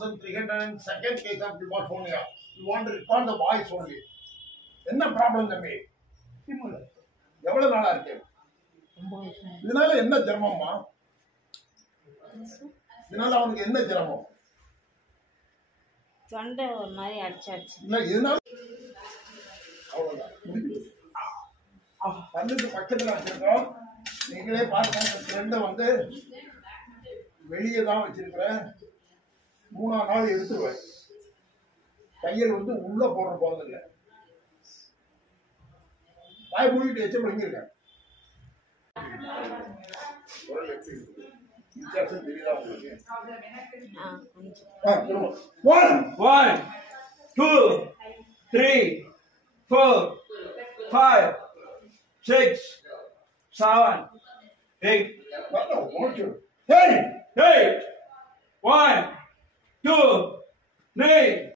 302nd case of pneumonia. You want to record the voice only. என்ன problem தம்பி? எவ்வளவு நாளா இருக்கு? இதனால என்ன ஜெர்மம்மா? இதனால அவனுக்கு என்ன ஜெர்மம்? தொண்டை ஒரு மாதிரி அடிச்சாச்சு. இல்ல இதனால அவ்வளவுதான். பல்லுக்கு பக்கத்துல வச்சிருக்கோம். நீங்களே பார்க்கணும். ஃப்ரெண்டை வந்து வெளியே தான் வச்சிருக்கிறேன். 3ஆம் நாள் எடுத்துருவேன். தையல் வந்து உள்ள போடுற போறதில்ல. வாய் மூடிட்டு வச்சு பண்ணிருக்கேன். வித்தியாசம் தெரியுதா உங்களுக்கு? 1 2 3 4 5 6 7 8 Hey! 1 2 3